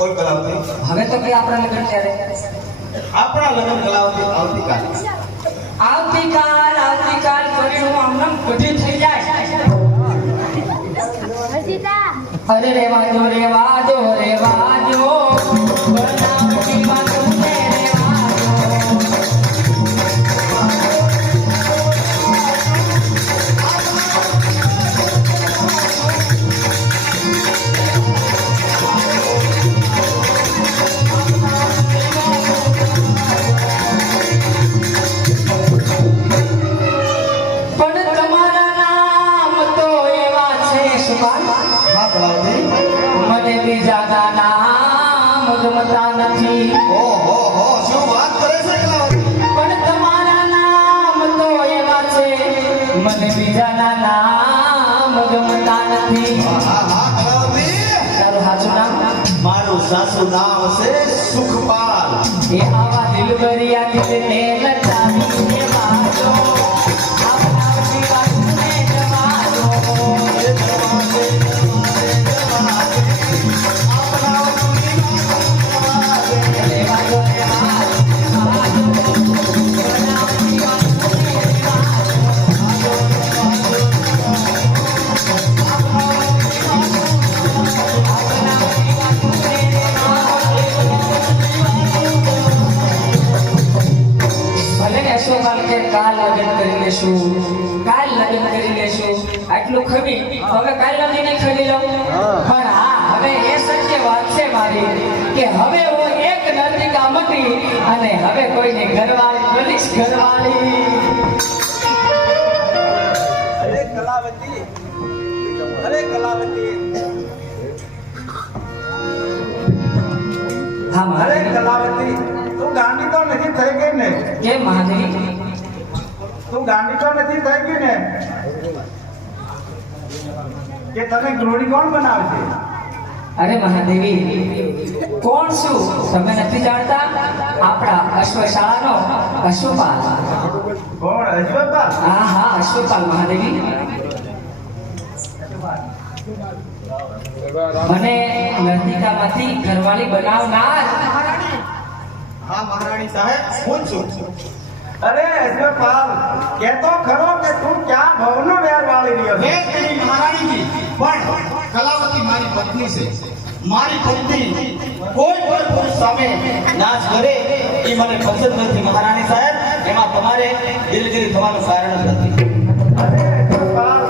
બોલ કલાવતી. હવે તો કે આપણા લગ્ન ક્યારે? આપણા લગ્ન કલાવતી આવતીકાલ. આવતીકાલ કરીને આમનામ કઢી થઈ જાય. અરે રેવા દો બનાવટી વાતો ને રેવા મને બીજાના નામ ગમતા નથી. ઓહો હો શું વાત કરે છે કલાવતી. પણ તમારા નામ તો એવા છે મને બીજાના નામ ગમતા નથી. હા હા કલાવતી. તારું સાચું નામ? મારું સાસુ નામ છે સુખપાલ. એ આવા દિલબરિયા દિલને લચાવી વાજો આવનાવતી વાતને જવાજો. કાલ લગ્ન કરી લેશું આટલું ખમી હવે કાલ લગીને ખમી લઉં. પણ હા હવે એ સત્ય વાત છે મારી કે હવે હું એક નર્તિકા મટી અને હવે કોઈને ઘરવાળી બનીશ. ઘરવાળી અરે કલાવતી. હા મારે કલાવતી તું ગાંડી તો નથી થઈ ગઈ ને? કે મહાદેવી તું ગાંડી તો નથી થઈ ગઈ ને કે તને ગૃહિણી કોણ બનાવશે? અરે મહાદેવી કોણ છું તમે નથી જાણતા? આપણા અશ્વશાળાનો અશ્વપાલ. કોણ? અશ્વપાલ? હા અશ્વપાલ મહાદેવી. મને નર્તિકામાંથી ઘરવાળી બનાવનાર. હા મહારાણી સાહેબ હું છું. અરે અશ્વપાલ કહેતો ખરો કે તું ક્યાં ભવનો વેર વાળી રહ્યો છે? મેં તેની મહારાણીજી પણ કલાવતી મારી પત્ની છે. મારી પત્ની કોઈ પણ પુરુષ સામે નાચ કરે એ મને પસંદ નથી મહારાણી સાહેબ. એમાં તમારે દિલગીરી થવાનું કારણ જ નથી. અરે અશ્વપાલ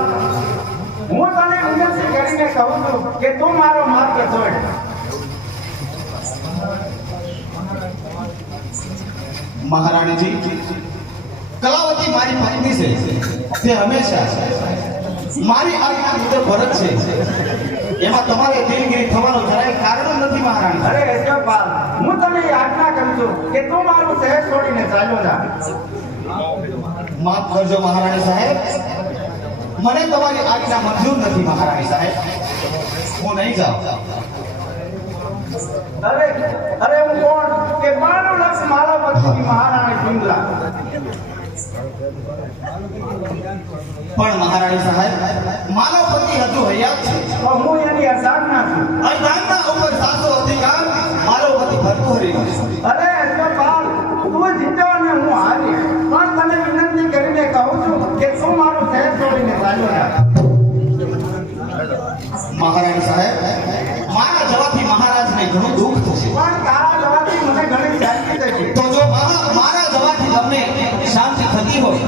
હું તને વિનંતી કરીને કહું છું કે તું મારો માર્ગ છોડ. મહારાણીજી કલાવતી મારી પત્ની છે. તે હંમેશા મારી આજ્ઞા મુજબ ભરત છે. એમાં તમારે દિલગીરી થવાનું જરાય કારણ જ નથી મહારાણી. અરે અશ્વપાલ હું તને આજ્ઞા કરું છું કે તું મારું શહેર છોડીને ચાલ્યો જા. માફ કરજો મહારાણી સાહેબ. મને તમારી આજ્ઞા મંજૂર નથી મહારાણી સાહેબ. હું નહીં જાઉં. અરે હું કોણ કે મારું લક્ષ મારા પતિની મહારાણી પિંગલા. પણ મહારાણી સાહેબ માનવ પતિ હજુ હયાત છે. પણ હું એની અર્ધાંગના છું. અર્ધાંગના ઉપર સાચો અધિકાર માનવ પતિ ભરપૂરી છે. અરે અશ્વપાલ તું જીતો અને હું હારી. પણ તને વિનંતી કરીને કહું છું કે તું મારું શહેર છોડીને ચાલ્યો જા. મહારાણી સાહેબ મારા જવાથી મહારાજને ઘણું દુઃખ થશે. પણ તારા જવાથી મને ઘણી શાંતિ થશે. તો જો મારા જવાથી તમને શાંતિ થતી હોય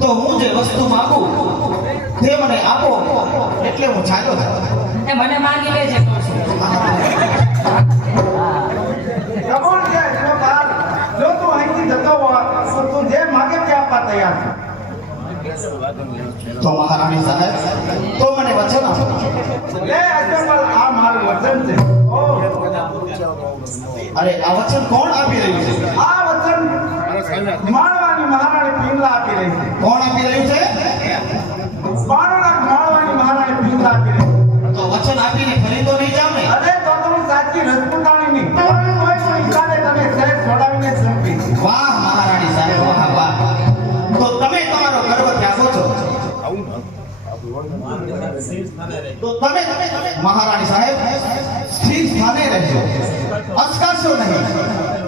તો હું જે વસ્તુ માંગુ તે મને આપો એટલે હું ચાલ્યો જાઉં. એ મને માંગી લેજે. કબૂલ છે અશ્વપાલ. જો તું અહીંથી જતો હોય તો તું જે માગે તે આપવા તૈયાર છું. તો મહારાણી સાહેબ તો મને વચન આપો. લે અશ્વપાલ આ મારું વચન છે. અરે આ વચન કોણ આપી રહ્યું છે? આ વચન માળવાની મહારાણી પિંગલા આપી રહી છે. કોણ આપી રહ્યું છે? માળવાની મહારાણી પિંગલા આપી રહી છે. તો વચન આપીને ફરી તો નહીં જાવ ને? અરે તો હું સાચી રજપૂતાણી નહીં. કોઈ ઈચ્છાને તમે શહેર છોડાવીને સંપી. વાહ મહારાણી સાહેબ વાહ. તો તમે તમારો ગર્વ ત્યાગો છો. તો તમે મહારાણી સાહેબ સ્થિર સ્થાને રહેજો. રહેજો, અસકાશો નહીં,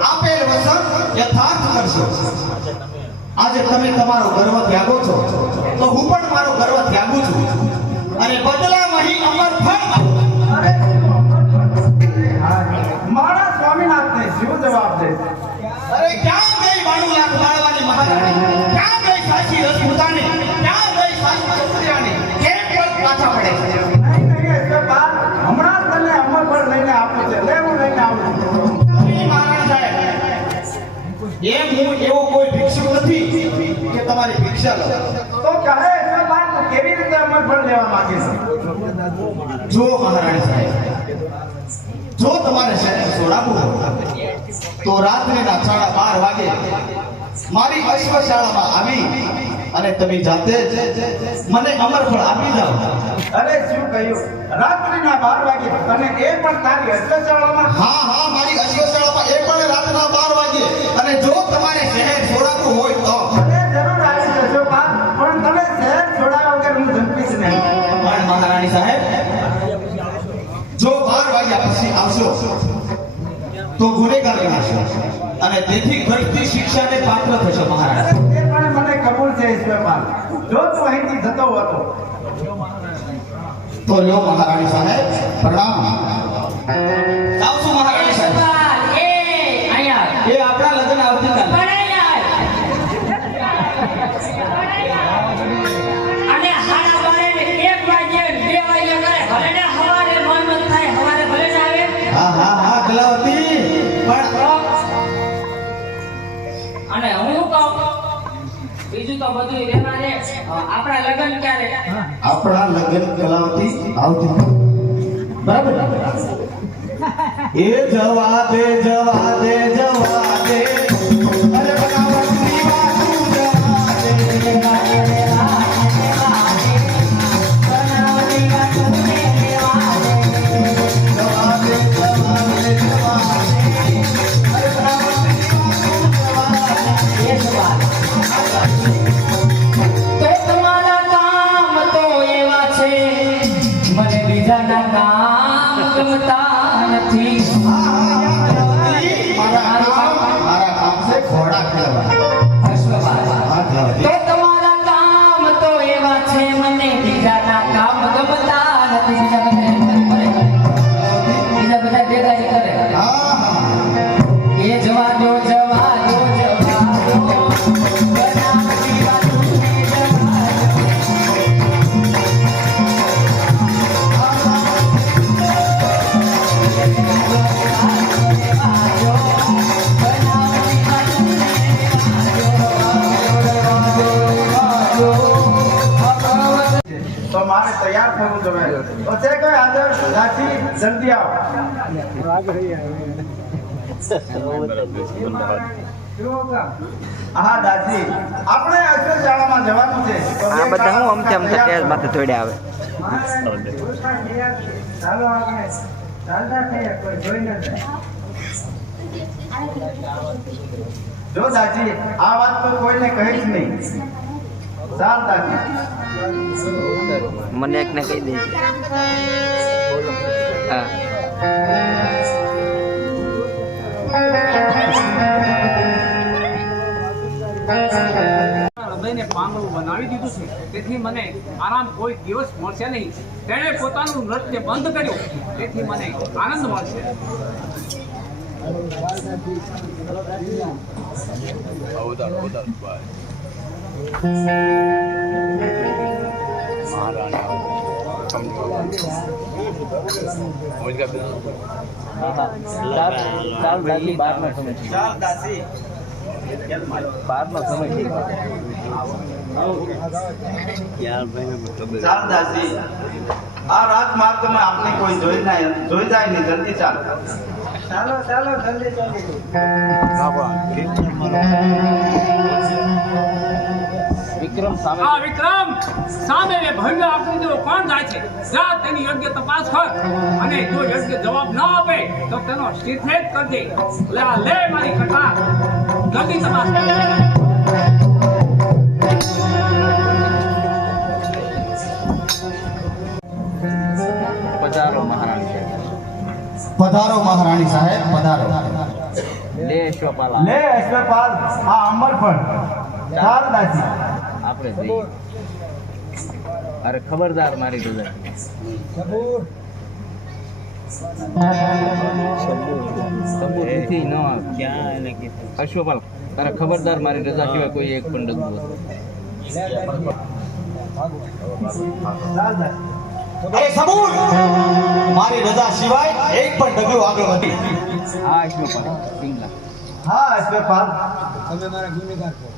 આપેલ વચન યથાર્થ કરશો. આજે તમે તમારો ગર્વ ત્યાગો છો તો હું પણ મારો ગર્વ ત્યાગું છું અને બદલામાં અહીં અમર ફળ અરે મારા સ્વામીનાથને શું જવાબ દે? અરે ક્યાં ગઈ 92 લાખ માળવાની મહારાણી, ક્યાં ગઈ સાચી રસપૂતાણી, ક્યાં ગઈ સાચી ચતુરિયાણી, કેમ પણ પાછા પડે છે? નહીં અશ્વપાલ, હમણાં જ તને અમરફળ લઈને આપું છે. લે હું લઈને આવું છું. નહીં મહારાણા સાહેબ, એમ હું એવો કોઈ ભિક્ષુક નથી કે તમારી ભિક્ષા લઉં. તો કહે અશ્વપાલ, તું કેવી રીતે અમરફળ લેવા માંગે છે? જો મહારાણી સાહેબ, જો તમારે શહેર છોડાવવું હોય તો રાત્રિના 12:30 વાગે મારી અશ્વશાળામાં આવી અને તમે જાતે જ મને અમરફળ આપી જાઓ. અરે શું કહ્યું? રાત્રિના 12 વાગે અને એ પણ તારી અશ્વશાળામાં? હા હા, મારી અશ્વશાળામાં એ પણ રાતના 12 વાગે. અને જો તમારે શહેર છોડાવવું હોય તો અરે જરૂર આવી જશો પાલ, પણ તમે શહેર છોડાવ્યા વગર હું જંપીશ નહીં. પણ મહારાણી સાહેબ, જો 12 વાગ્યા પછી આવશો તો ગુનેગાર ગણાશો અને તેથી ઘટતી શિક્ષાને પાત્ર થશો. મહારાજ, અરે તે પણ મને કબૂલ છે ઈશ્વરપાલ. જો તું અહીંથી જતો હતો તો લ્યો મહારાણી સાહેબ, પ્રણામ. આવશો મહારાણી સાહેબ. યશપાલ, એ અહીંયા એ આપણા લગ્ન આવતીકાલ. પણ અહીંયા અને હાડા બારે ને 1 વાગે 2 વાગે કરે ભલે ને હવારે મન થાય, હવારે ભલે ને આવે. હા હા હા, કલાવતી. પણ અને હું કહું બીજું તો બધું રહેવા દે. આપણા લગ્ન ક્યારે? આપણા લગ્ન કલાવતી આવતીકાલ. બરાબર? એ જવા દે, જવા દે, જવા દે. અરે બનાવટની વાતું જવા દે. જવા દે, જવા દે, જવા દે. અરે બનાવટની વાતું જવા દે. તો તમારા કામ તો એવા છે, મને બીજાના કામ ગમતા નથી. મારા કામ છે ઘોડા ખેલવા. અશ્વપાલ, હા, કલાવતી. તો તમારા કામ તો એવા છે, મને બીજાના કામ ગમતા નથી. બીજા બધા ભેગા જ કરે. હા હા. એ જવા દો, જવા દો, જવા દો. બનાવટી વાતોને જવા દો. તો મારે તૈયાર થવું જોઈએ. તો છે કોઈ હાજર? રાજી, જલ્દી આવો. હા દાદી, આપણે અશ્વશાળામાં જવાનું છે. તો આ બધા હું આમ તેમ તૈયાર માથે તોડ્યા આવે. ચાલો આપણે ચાલતા થઈએ, કોઈ જોઈ ન જાય. જો દાદી, આ વાત તો કોઈને કહીશ નહીં. ચાલ દાદી. મને એકને કહી દેજે. હા. હૃદયને પાંગળું બનાવી દીધું છે, તેથી મને આરામ કોઈ દિવસ મળશે નહીં. તેણે પોતાનું નૃત્ય બંધ કર્યું, તેથી મને આનંદ મળશે. ચાલ દાદી. ચાલ દાદી, આ રાજમાર્ગમાં આપણે કોઈ જોઈ જાય નહીં. જલ્દી ચાલ. ચાલો ચાલો, જલ્દી જલ્દી. આ વિક્રમ, સામે એ ભવ્ય આકૃતિઓ કોણ જાય છે? જા તેની યોગ્ય તપાસ કર, અને જો યોગ્ય જવાબ ન આપે તો તેનો શિરછેદ કરજે. લે મારી કટા, જલ્દી તપાસ કર. પધારો મહારાણી. પધારો મહારાણી સાહેબ, પધારો. લે અશ્વપાલ લે અશ્વપાલ, આ અમર પણ ચાલ દાસી. આપણે જઈએ. અરે ખબરદાર મારી રજા. સબૂત નથી ન અશ્વપાલ, તારે ખબરદાર મારી રજા સિવાય કોઈ એક પણ ડગલું ચાલ દાસી. અરે સબૂર, મારી રજા સિવાય એક પણ ડગલું આગળ વધી. હા અશ્વપાલ સિંગલા. હા અશ્વપાલ,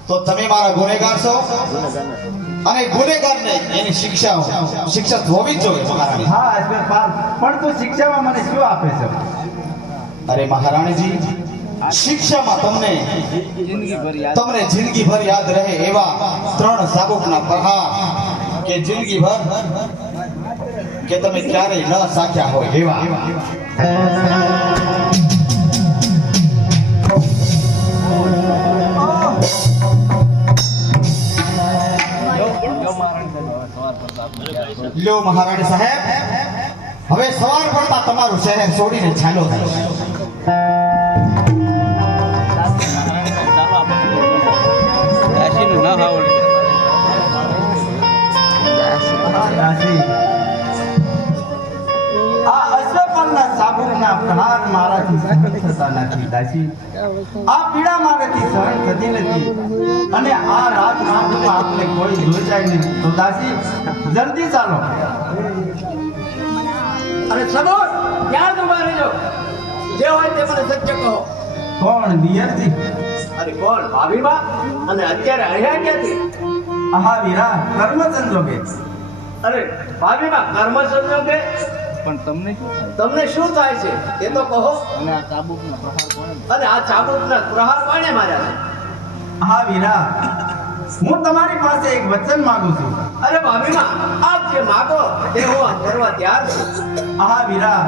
તો તમે મારા ગુનેગાર છો અને ગુનેગારને એની શિક્ષા હોવી જ જોઈએ મહારાણી. હા અશ્વપાલ, પણ તું શિક્ષામાં મને શું આપે છે? અરે મહારાણીજી, શિક્ષામાં તમને જિંદગીભર યાદ જિંદગીભર યાદ રહે એવા 3 સાબુકના પ્રહાર કે જિંદગીભર કે તમે ક્યારેય ન સાખ્યા હોય એવા. લ્યો મહારાણી સાહેબ, હવે સવાર પડતા તમારું શહેર છોડીને ચાલો થાય. દાસીનું ના આવડે. દાસી, આ અશ્વપાલના સાબુકના પ્રહાર મારાથી સહન થતા નથી દાસી. આ પીડા મારાથી સહન થતી નથી અને આ રાત માર્ગમાં આપણે કોઈ જોઈ જાય નહીં. તો દાસી જલ્દી ચાલો. અરે સબૂર, ક્યાં ઉભા રહેજો? જે હોય તે મને સત્ય કહો. કોણ દિયરજી? અરે કોણ? ભાભીમાં? અને અત્યારે અહીંયા ક્યાંથી? આહા વીરા, કર્મચંદ જોગે. અરે ભાભીમાં કર્મ સંજોગે પણ તમને શું થાય? તમને શું થાય છે એ તો કહો. અને આ ચાબુકના પ્રહાર કોણે? અને આ ચાબુકના પ્રહાર કોણે માર્યા છે? આહા વીરા, હું તમારી પાસે એક વચન માંગુ છું. અરે ભાભીમાં, આપ જે માગો તે હું કરવા તૈયાર છું. આહા વીરા,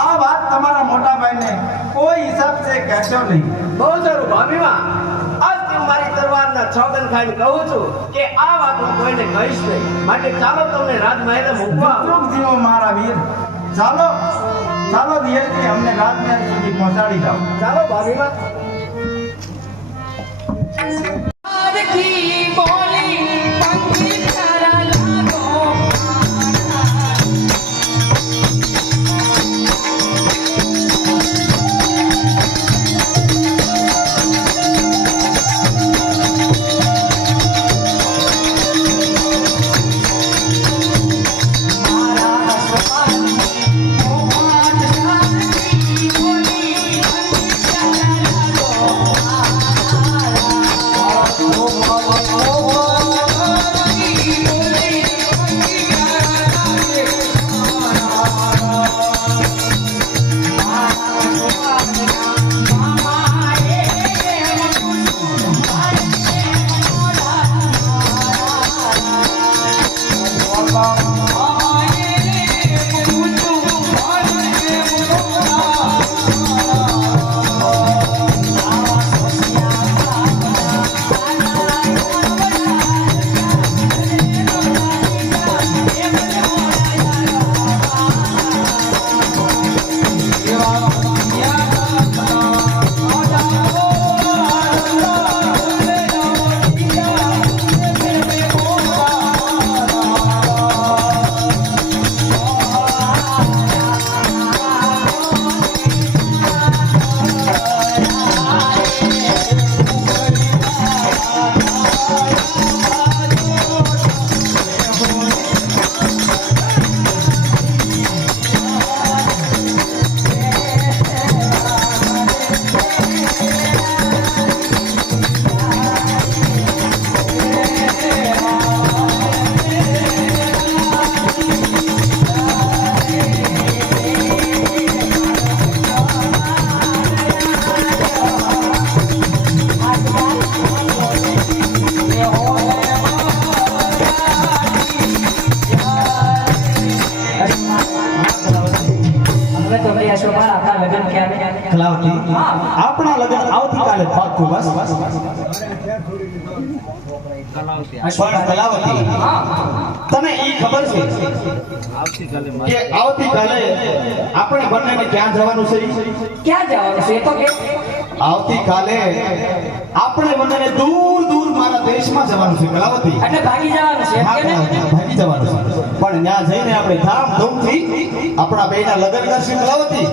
આ વાત તમારા મોટા ભાઈને કોઈ હિસાબ છે કહેશો નહીં. બહુ સારું ભાભીમાં, આજથી હું મારી તલવારના છોગન ખાઈને કહું છું કે આ વાત હું કોઈને કહીશ નહીં. માટે ચાલો તમને રાજમહેલે મૂકવા. મતલબ જીવો મારા વીર. ચાલો ચાલો દિયરજી, અમને રાજમહેલ સુધી પહોંચાડી જાઓ. ચાલો ભાભીમાં. કલાવતી, આપણા લગ્ન આવતીકાલે પાક્કું. બસ કલાવતી પણ કલાવતી, હા તને ઈ ખબર છે આવતીકાલે કે મારે આવતીકાલે આપણે બંનેને ક્યાં જવાનું છે? ક્યાં જવાનું છે એ તો કે આવતીકાલે આપણે બંનેને દૂર દૂર મારા દેશમાં જવાનું છે કલાવતી. એટલે ભાગી જવાનું છે એમ હા, કે ને? ભાગી જવાનું છે. પણ ત્યાં જઈને આપણે ધામધૂમથી આપણા બેયના લગ્ન કરશું કલાવતી.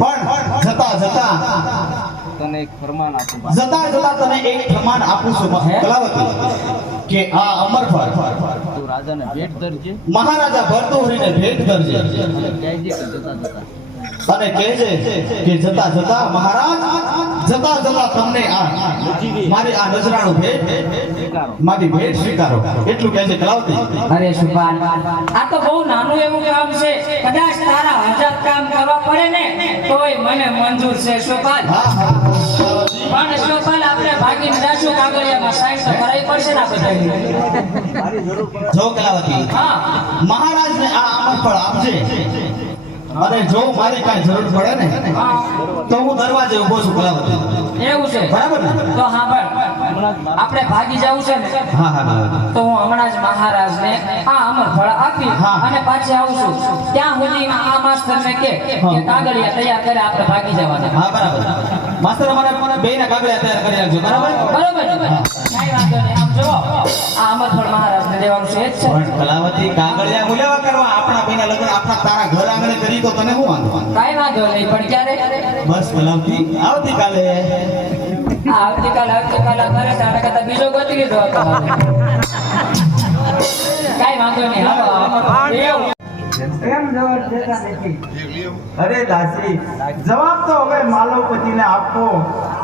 પણ જતા જતા તને એક ફરમાન આપું તને એક ફરમાન આપું છું કલાવતી, કે આ અમરફળ તું રાજાને ભેટ ધરજે મહારાજા ભરતુહરીને ભેટ કરજે કહેજે કે જતા જતા અને કહેજે કે જતા જતા મહારાજ જતા જતા તમને આ મારી આ નજરાણું ભેટ સ્વીકારો. મારી ભેટ સ્વીકારો એટલું કહેજે કલાવતી. અરે સુભાન, આ તો બહુ નાનું એવું કામ છે. કદાચ તારા 1000 કામ કરવા પડે ને તોય મને મંજૂર છે સુભાન. હા હા પણ સુભાન આપણે ભાગીને જાશું કાગળિયામાં સાઈન તો કરાવી પડશે ને બધાની. જો કલાવતી, હા મહારાજને આ અમરફળ આપજે અને જો મારી કાંઈ જરૂર પડે ને હા તો હું દરવાજે ઊભો છું કલાવતી. એવું છે બરાબર ને? તો સાંભળ, આપણે ભાગી જવું છે ને હા હા હા તો હું હમણાં જ મહારાજને આ અમરફળ આપી હા. અને પાછી આવું છું. ત્યાં સુધી આ માસ્તરને કે કાગળિયા તૈયાર કરે આપણે ભાગી જવાના. હા બરાબર. માસ્તર અમારે બેયના કાગળિયા તૈયાર કરી રાખજો બરાબર. બરોબર કાંઈ વાંધો નહીં. આમ જુઓ, આ અમરફળ મહારાજને દેવાનું છે જ છે. પણ કલાવતી, કાગળિયા મુલાવા કરવા આપણા બેયના લગ્ન આપણા તારા ઘર આંગણે કરી તો તને શું વાંધો? કાંઈ વાંધો નહીં. પણ ક્યારે? બસ કલાવતી, આવતીકાલે. આ આવતીકાલે કરે છે આના કરતા બીજો ગોતી લીધો હતો. કાંઈ વાંધો નહીં. હાલો એવું. કેમ જવાબ દેતા નથી? અરે દાસી, જવાબ તો હવે માલવપતિને આપવો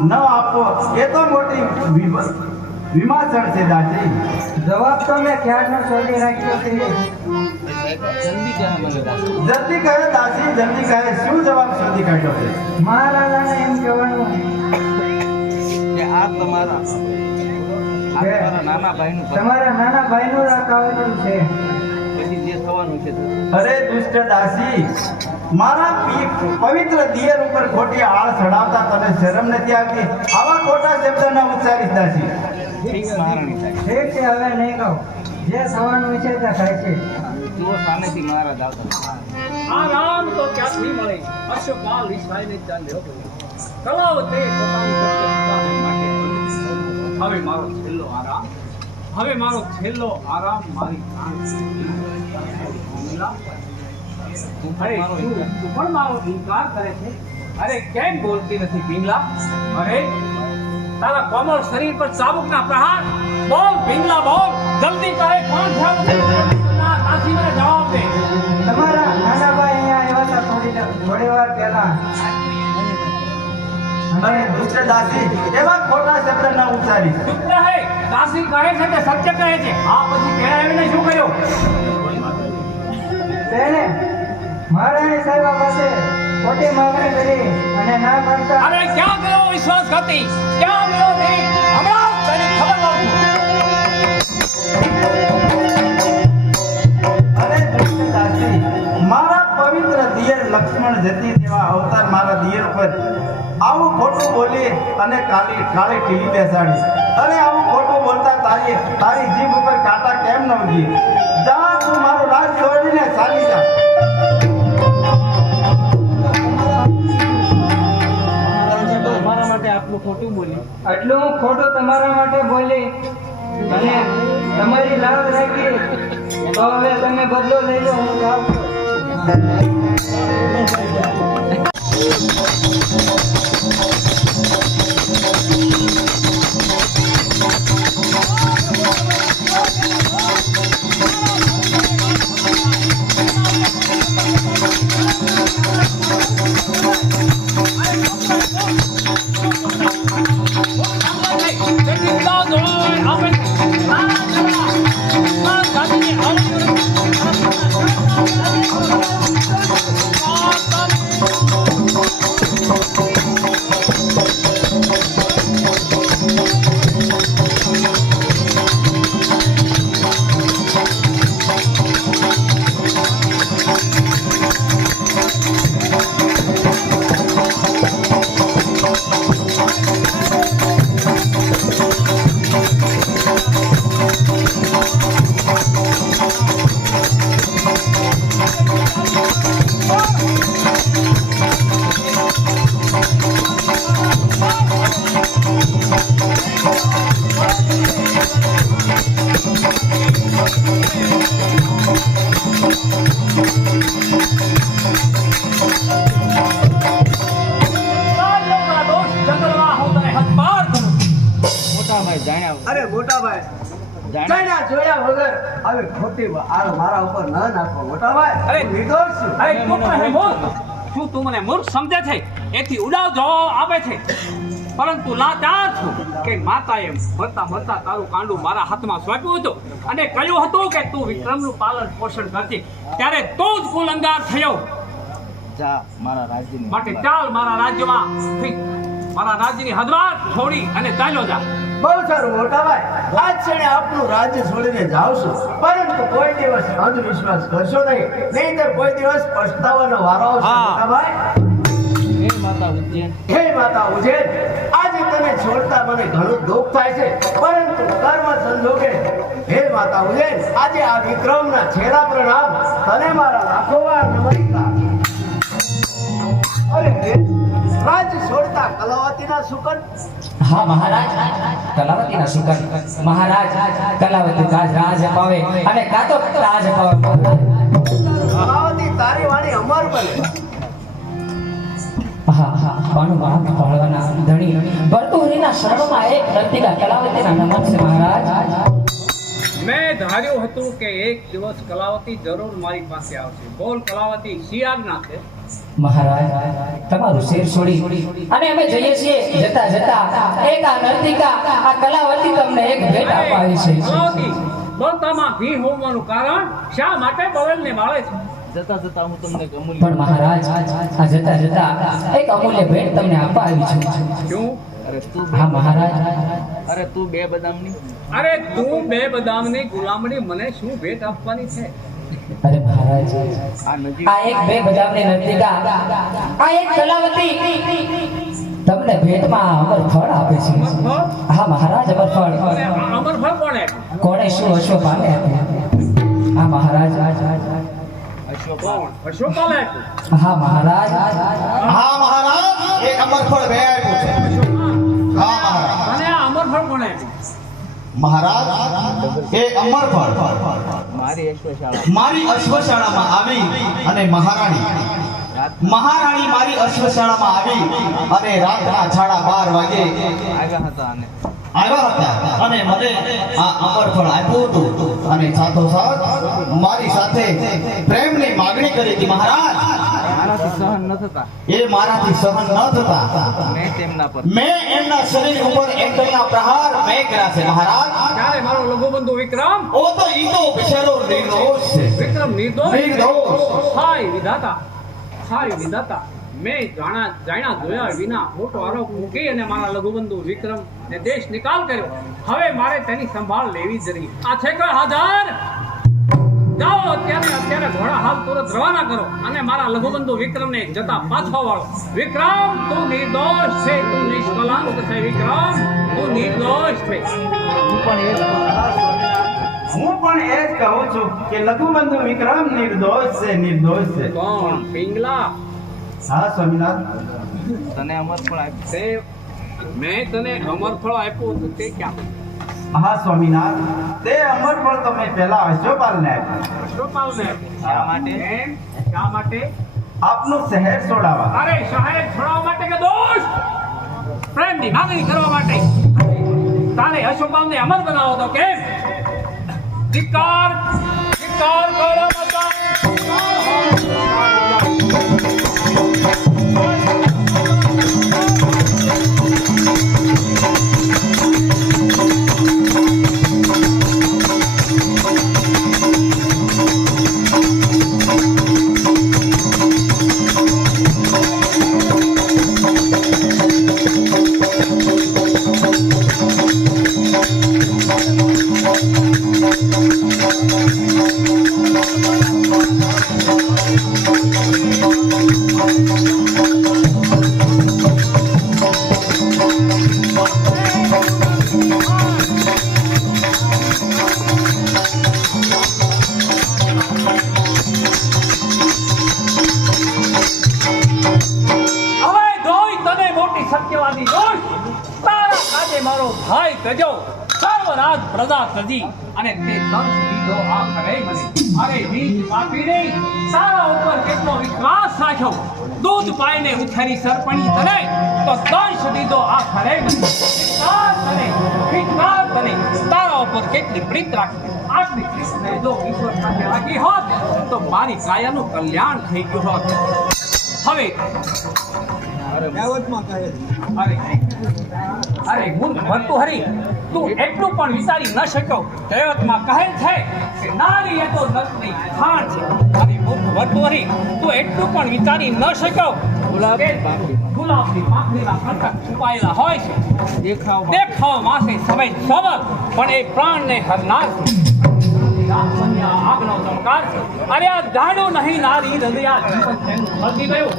ન આપવો એ તો મોટી વિમાસણ છે દાસી. જવાબ તો મેં ક્યારનો શોધી રાખ્યો છે. જલ્દી કહે મને દાસી. જલ્દી કહે દાસી, જલ્દી કહે. શું જવાબ શોધી કાઢ્યો છે? મહારાજાને એમ કહેવાનું કે આ તમારા નાના ભાઈનું પત્ર. તમારા નાના ભાઈનું રાખાવેલું છે. પછી જે થવાનું છે થશે. અરે દુષ્ટ દાસી, મારા પવિત્ર દિયર ઉપર ખોટી આળ ચડાવતા તને શરમ નથી આવતી? આવા ખોટા શબ્દ ન ઉચ્ચારીશ દાસી. ઠીક મહારાણી સાહેબ. ઠીક છે, હવે નહીં કહું. જે થવાનું છે તે થાય છે. જુઓ સામેથી મહારાજ આવતા. આ રામ તો ક્યાંથી મળે? અશ્વપાલ ઈશ્વરને ચાલ્યો કલાવતે પોતાનું સત્ય સુધારવા માટે હવે મારો છેલ્લો આરામ મારી પ્રાણ અરે તું પણ મારો ઇનકાર કરે છે? અરે કેમ બોલતી નથી પિંગલા? અરે તારા કોમળ શરીર પર ચાબુકના પ્રહાર. બોલ પિંગલા બોલ, જલ્દી તારે કોણ છે? કાશીને જવાબ દે. તમારા નાના ભાઈ અહીંયા આવ્યા હતા થોડી વાર પહેલા. અરે દુષ્ટ દાસી, એવા ખોટા શબ્દ ન ઉચ્ચારીશ. ચૂપ રહે. કાશી કહે છે તે સત્ય કહે છે. આ પછી ઘેર આવીને શું કર્યું? તેને મહારાણી સાહેબ પાસે ખોટી માંગણી કરી અને ના પાડતા અરે ક્યાં ગયો વિશ્વાસઘાતી? ક્યાં ગયો તે? હમણાં જ તને ખબર લાવું. અરે દુષ્ટ દાસી, મારા પવિત્ર દિયર લક્ષ્મણ જતી દેવા અવતાર મારા દિયર ઉપર આવું ખોટું બોલી અને કાળી ટીલી બેસાડી. અરે આવું ખોટું બોલતા તારી જીભ ઉપર કાંટા કેમ ન ઉગી? જા, તું મારું રાજ છોડીને ચાલી જા. મારા માટે આટલું ખોટું બોલી. આટલું ખોટું તમારા માટે બોલી અને તમારી લાજ રાખી તો હવે તમે બદલો લઈ લો. હું જાઉં છું. અરે મોટા ભાઈ જાણે. જઈને જોયા વગર હવે ખોટી આળ મારા ઉપર ન નાખો મોટા ભાઈ અરે, હું નિર્દોષ છું. અરે તું મને મૂર્ખ શું તું મને મૂર્ખ સમજે છે એથી ઉડાવ જવાબ આપે છે પરંતુ લાચાર છું કે માતાએ મરતા મરતા તારું કાંડું મારા હાથમાં સોંપ્યું હતું અને કહ્યું હતું કે તું વિક્રમનું પાલન પોષણ કરજે ત્યારે તું જ કુલંગાર થયો જા મારા રાજ્યની માટે ચાલ મારા રાજ્યમાં મારા રાજ્યની હદવાદ છોડી અને ચાલ્યો જા બહુ સારું મોટા ભાઈ આજ છેડે આપનું રાજ્ય છોડીને જાવ છું પરંતુ કોઈ દિવસ અંધવિશ્વાસ કરશો નહીંતર કોઈ દિવસ પછતાવાનો વારો આવશે હા. મોટા ભાઈ હે માતા ઉજ્જૈન હે માતા ઉજ્જૈન આજે તને છોડતા મને ઘણું દુઃખ થાય છે પરંતુ કર્મ સંજોગે હે માતા ઉજ્જૈન આજે આ વિક્રમના છેડા પ્રણામ તને મારા લાખો વાર નમસ્કાર અરે રાજ્ય છોડતા કલાવતીના સુકન હા મહારાજ કલાવતીના શુકર મહારાજ કલાવતી રાજ અપાવે અને કાતો રાજ અપાવે કલાવતી તારી વાણી અમર બને હા હા બાનું બાપ પાળવાના ધણી ભરતુહરીના શરણમાં એક નર્તિકા કલાવતીના નમન છે મહારાજ મેં ધાર્યું હતું કે એક દિવસ કલાવતી જરૂર મારી પાસે આવશે બોલ કલાવતી શી આજ્ઞા છે મહારાજ તમારું શેર છોડી અને અમે જઈએ છીએ જતા જતા એક આ નર્તિકા આ કલાવતી તમને એક ભેટ અપાવી છે કલાવતી બોલતામાં ભી હોવાનું કારણ શા માટે બળને માળે છે જતા જતા હું તમને અમૂલ્ય પણ મહારાજ આ જતા જતા એક અમૂલ્ય ભેટ તમને અપાવી છે શું અરે તું હા મહારાજ અરે તું બે બદામની અરે તું બે બદામની ગુલામણી મને શું ભેટ આપવાની છે અરે મહારાજ આ નજીક આ એક બે બજાવની નર્તિકા આ એક કલાવતી તમને ભેટમાં અમર ફળ આપે છે અમરફળ? હા મહારાજ અમર ફળ અને આ અમરફળ કોણે આપ્યું? કોણે શું અશ્વપાલે આપ્યું હા મહારાજ અશ્વપાલ કોણ અશોકાલે આપ્યું હા મહારાજ હા મહારાજ એક અમરફળ બે આપ્યું છે હા મહારાજ અને આ અમરફળ કોણે આપ્યું મહારાજ એક અમરફળ મારી અશ્વશાળા મારી અશ્વશાળામાં આવી અને મહારાણી મારી અશ્વશાળામાં આવી અને રાતના 12:30 વાગે આવ્યા હતા અને આવ્યા હતા અને મને આ અમરફળ આપ્યું હતું અને સાથોસાથ મારી સાથે પ્રેમની માગણી કરી હતી મહારાજ મારાથી સહન ન થતા એ મારાથી સહન ન થતા મેં તેમના પર મેં એમના શરીર ઉપર એકલના પ્રહાર મેં કર્યા છે મહારાજ ત્યારે મારો લઘુબંધુ વિક્રમ ઓ તો ઈ તો બિચારો નિર્દોષ છે વિક્રમ નિર્દોષ નિર્દોષ. હાય વિધાતા મેં જાણ્યા જોયા વિના મોટો આરોપ મૂકી અને મારા લઘુબંધુ વિક્રમ ને દેશ નિકાલ કર્યો હવે મારે તેની સંભાળ લેવી જરૂરી આ છે કે હાજર જાઓ અત્યારે ઘોડા હાલ તુરંત રવાના કરો અને મારા લઘુબંધુ વિક્રમને જતા પાછો વાળો વિક્રમ તું નિર્દોષ છે તું નિષ્કલંક છે વિક્રમ તું નિર્દોષ છે હું પણ એ જ કહું છું કે લઘુબંધુ વિક્રમ નિર્દોષ છે કોણ પિંગલા હા સ્વામિનાથ તને અમરફળ આપ્યું તે મેં તને અમરફળ આપ્યું હતું તે ક્યાં હા સ્વામિનાથ તે અમરફળ તો મેં પહેલા અશ્વપાલને આપ્યું અશ્વપાલને શા માટે? એમ? શા માટે આપનું શહેર છોડાવવા અરે શહેર છોડાવવા માટે કે દોષ પ્રેમની માગણી કરવા માટે તારે અશોકબામને અમર બનાવો તો કેમ ધિક્કાર ધિક્કાર કરો માતા સત્યવાદી દોષ તારા કાજે મારો ભાઈ ગજો સર્વરાજ પ્રજા તજી અને તે દંશ દીધો આ કરે મને અરે વીજ પાપીને તારા ઉપર કેટલો વિશ્વાસ રાખ્યો દૂધ પાઈને ઉછેરી સરપણી તને તો દંશ દીધો આ ખરે તને તારા ઉપર કેટલી પ્રીત રાખી આટલી પ્રીતને જો ઈશ્વર સાથે રાખી હોત તો મારી કાયાનું કલ્યાણ થઈ ગયું હોત. હવે અરે મૂર્ખ ભર્તુહરી, તું એટલું પણ વિચારી ન શક્યો. કહેવતમાં કહે છે કે નારી એ તો નરકની ખાણ છે. અરે મૂર્ખ ભર્તુહરી, તું એટલું પણ વિચારી ન શક્યો. ગુલાબની પાંખડીના ખડકા છુપાયેલા હોય છે. દેખાવ માસે સમય સવર પણ એ પ્રાણને હરનાર છે. આગનો ચમકાર છે. અરે આ ગાડું નહીં નારી હૃદયા જીવન તેનું ફરતી ગયું.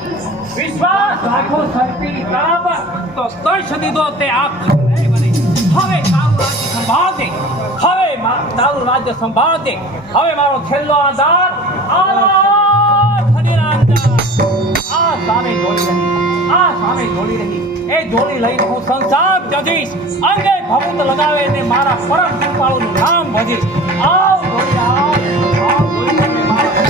વિશ્વાસ રાખો સરપીની તળા પર તો સ્પર્શ દીધો તે આ ખરે બની. હવે તારું રાજ્ય સંભાળજે. હવે તારું રાજ્ય સંભાળજે. હવે મારો છેલ્લો આધાર આ સામે જોડી રહી એ જોડી લઈને હું સંસાર જજીશ. અંગે ભભૂત લગાવે ને મારા પરમ કૃપાળુનું નામ ભજીશ. આવ જોડી આવ જોડી તમે મારા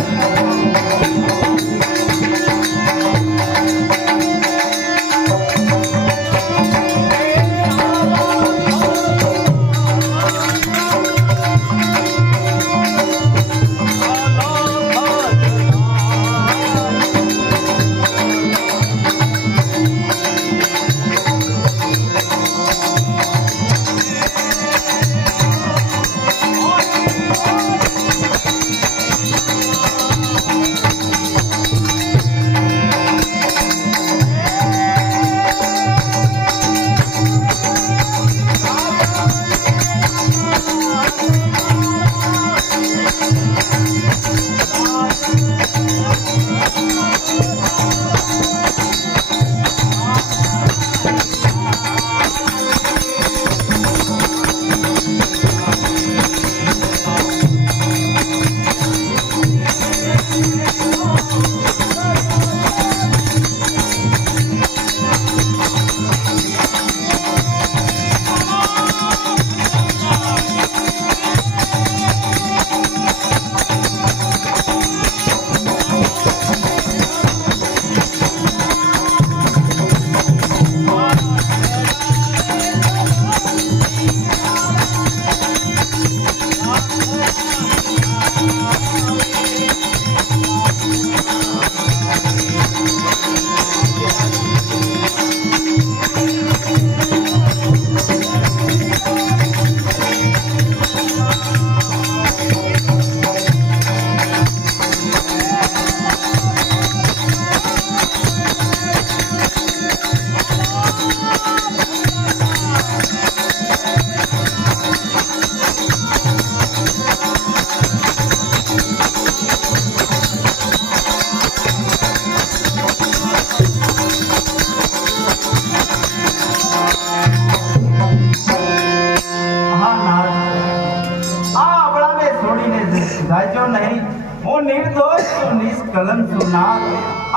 જાજો નહીં. હું નિર્દોષ છું, નિષ્કલંક છું નાથ.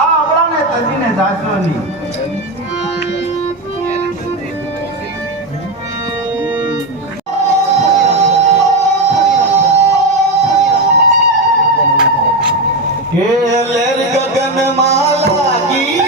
આ અબળાને તજીને જાજો નહીં. કે લેર ગગનમાં લાગી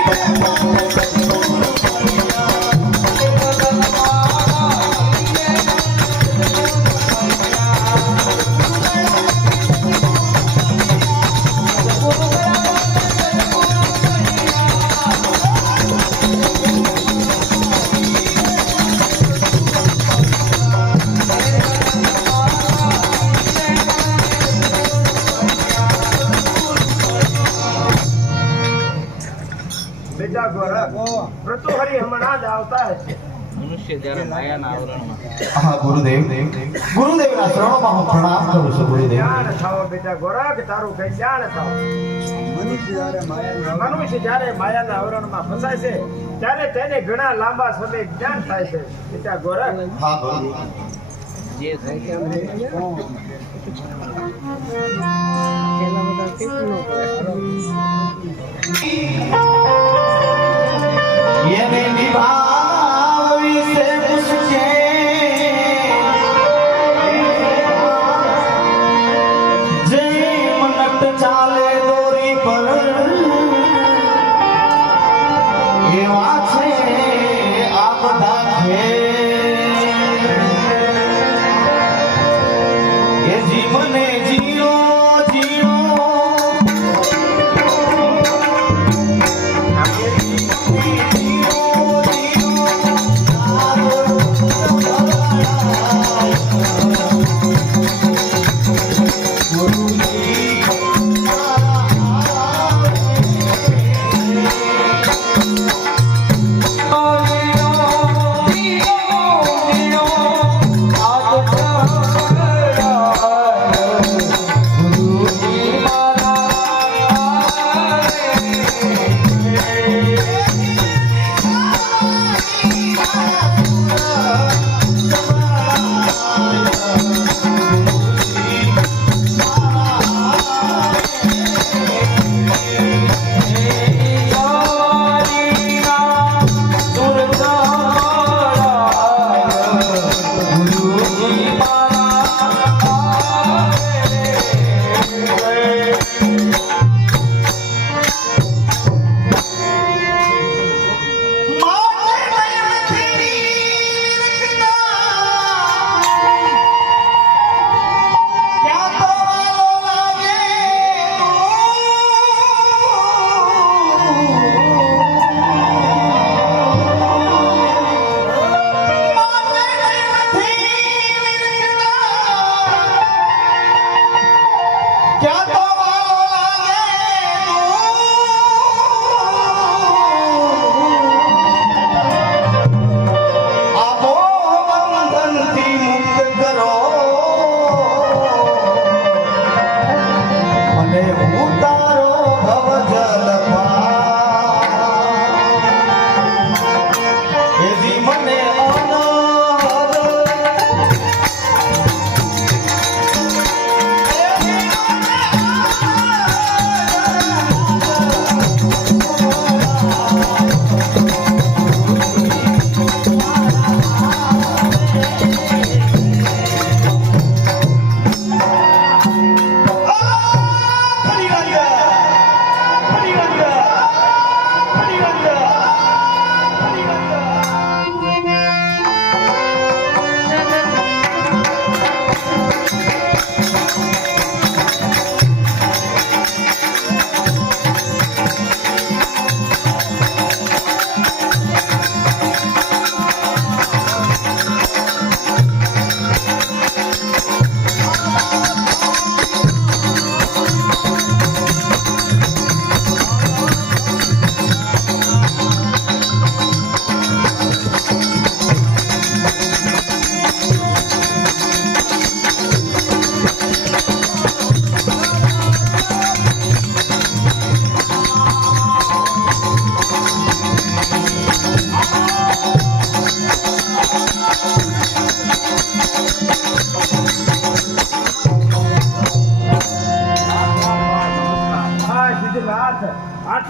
બેટા ગોરખ, ભર્તુહરી હમણાં જ આવતા હશે. મનુષ્ય જ્યારે માયાના આવરણમાં હા ગુરુદેવ, ગુરુદેવના શરણોમાં હું પ્રણામ કરું છું ગુરુદેવ. જાણ થાઓ બેટા ગોરખ, તારું કઈ જાણ થાઓ. મનુષ્ય જ્યારે માયાના આવરણમાં ફસાય છે ત્યારે તેને ઘણા લાંબા સમય જ્ઞાન થાય છે. બેટા ગોરખ, હા ગુરુદેવ. જે થાય એને નિભાવી છે મુશ્કેલ, જે મનટ ચાલે દોરી પર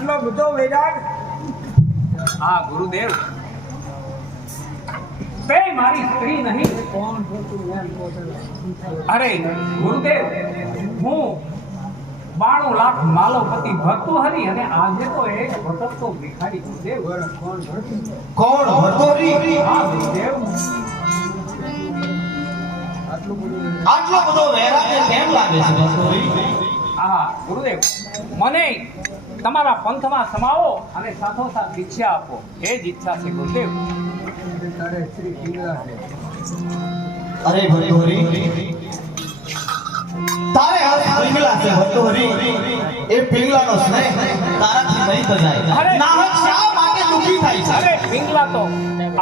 આટલો બધો વૈરાગ? હા ગુરુદેવ, તે મારી સ્ત્રી નહીં. અરે ગુરુદેવ, હું 92 લાખ માલોપતિ ભર્તુહરી અને આજે તો એક ભટકતો ભિખારી. ગુરુદેવ, કોણ ભર્તુહરી? હા ગુરુદેવ. આટલો બધો વૈરાગ્ય કેમ લાગે છે ભર્તુહરી? હા ગુરુદેવ, મને તમારા પંથમાં સમાવો અને સાથોસાથ દીક્ષા આપો, એ જ ઈચ્છા છે ગુરુદેવ. અરે ભર્તુહરી, તારે હાથ પિંગલા છે ભર્તુહરી. એ પિંગલાનો સ્નેહ તારાથી નહીં તો જાય. અરે! નાહક શા માટે દુખી થાય છે? અરે પિંગલા તો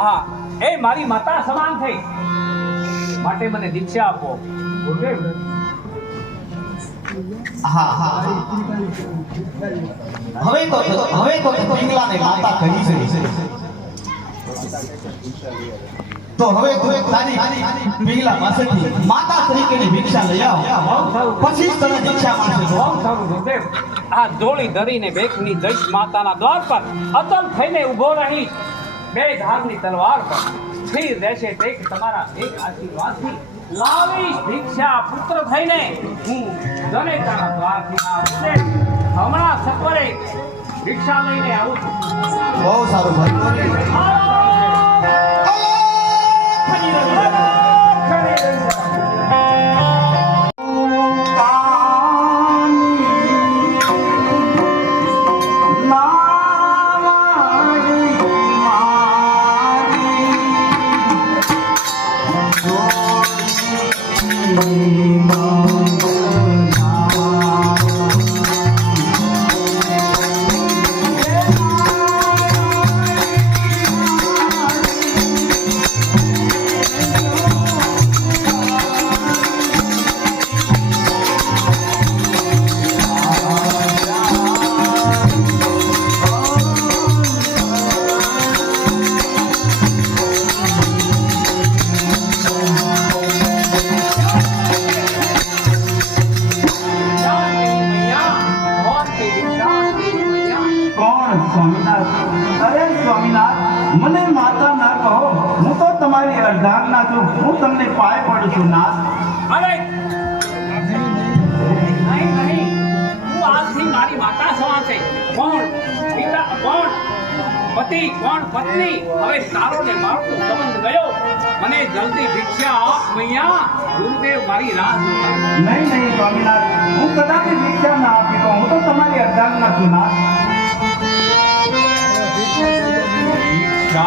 હા, એ મારી માતા સમાન થઈ, માટે મને દીક્ષા આપો ગુરુદેવ. હા હા હવે તો પિંગલાને માતા કહી છે. તો હવે તું તારી પિંગલા પાસેથી માતા તરીકેની ભિક્ષા લઈ આવ, પછી જ તને દીક્ષા મળશે. બહુ સારું ગુરુદેવ. આ ધોળી ધરીને બેખની દશ માતાના દ્વાર પર અતલ થઈને ઊભો રહી, બે ધારની તલવાર પર સ્થિર રહેશે તે તમારા એક આશીર્વાદથી લાવીશ ભિક્ષા પુત્ર થઈને હું જનેતાના દ્વારથી આવશે. હમણાં સત્વરે ભિક્ષા લઈને આવું છું. બહુ સારું ભર્તુહરી. મને માતા ના કહો, હું તો તમારી અર્ધાંગના છું. હું તમને પાય પડું છું નાથ. અરે નહીં નહીં, હું આજથી મારી માતા સમાન છે. કોણ પિતા, કોણ પતિ, કોણ પત્ની, હવે તારો ને મારો તો સંબંધ ગયો. મને જલ્દી ભિક્ષા આપ મૈયા. ગુરુદેવ મારી રાહ જોતા. નહીં નહીં સ્વામિનાથ, હું કદાપી ભિક્ષા ના આપી તો હું તો તમારી અર્ધાંગના છું નાથ. Oh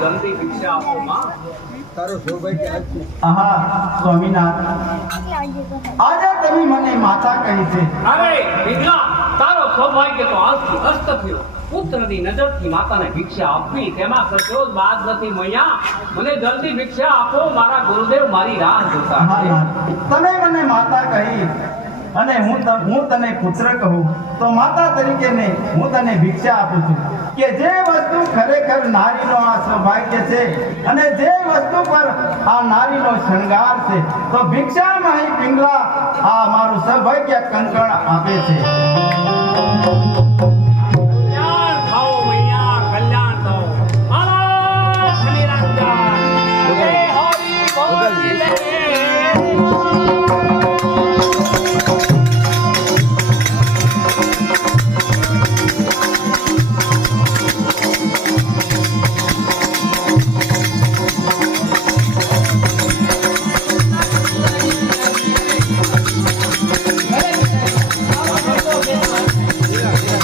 જલ્દી ભિક્ષા આપો માં. આહા સ્વામિનાથ, આજે તમે મને માતા કહી છે. અરે વિઘ્ના, તારો સૌભાગ્ય તો આજથી અસ્ત થયો. પુત્રની નજરથી માતાને ભિક્ષા આપવી તેમાં કશો જ બાદ નથી. મૈયા, મને જલ્દી ભિક્ષા આપો, મારા ગુરુદેવ મારી રાહ જોતા છે. આહા, તમે મને માતા કહી અને હું તને પુત્ર કહું તો માતા તરીકે ને હું તને ભિક્ષા આપું છું કે જે વસ્તુ ખરેખર નારીનો આ સૌભાગ્ય છે અને જે વસ્તુ પર આ નારીનો શણગાર છે, તો ભિક્ષામાં અહીં પિંગલા આ મારું સૌભાગ્ય કંકણ આપે છે. કલ્યાણ થાઓ મૈયા, કલ્યાણ થાઓ. મારા ધણીરાજા, જય હરિ બોલ લે.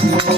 ભલે.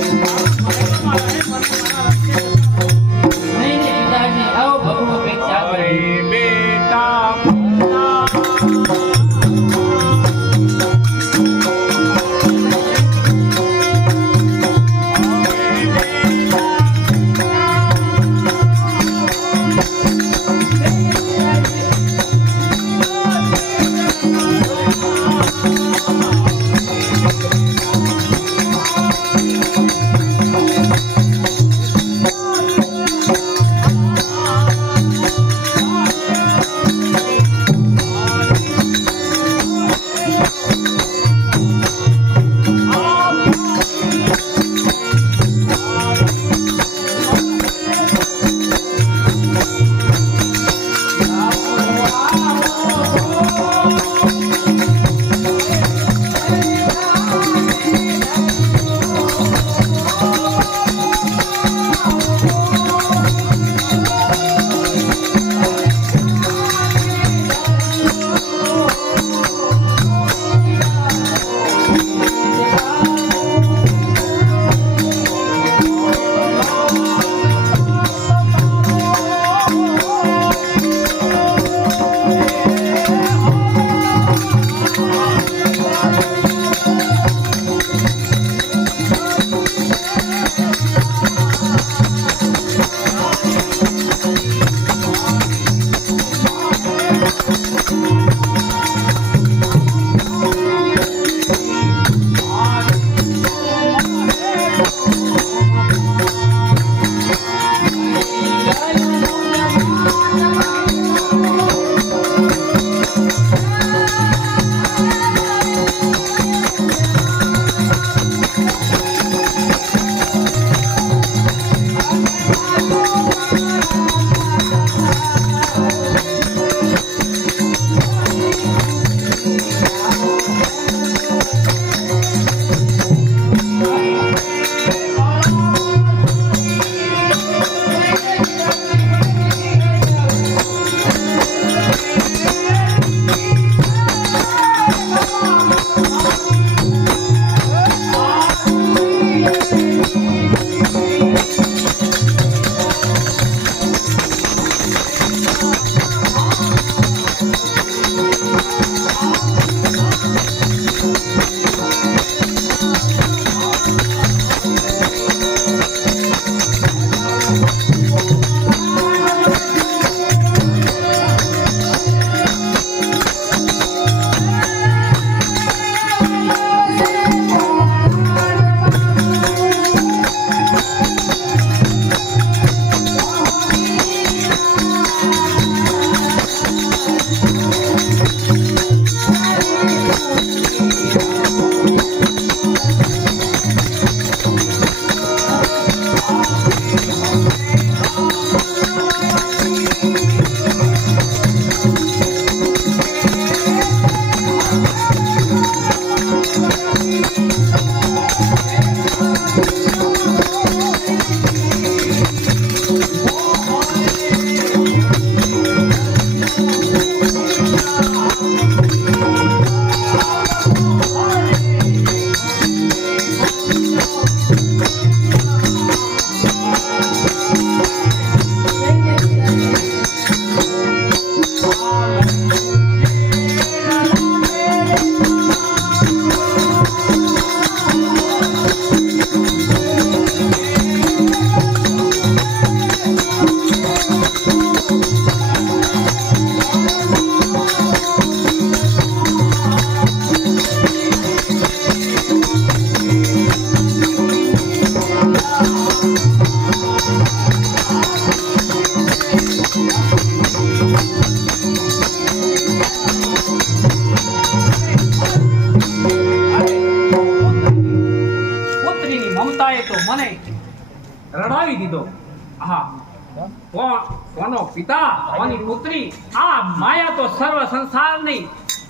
પિતા કોની પુત્રી આ માયા તો સર્વ સંસારની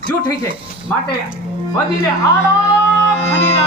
જૂઠી છે માટે વધીને આરામ ખની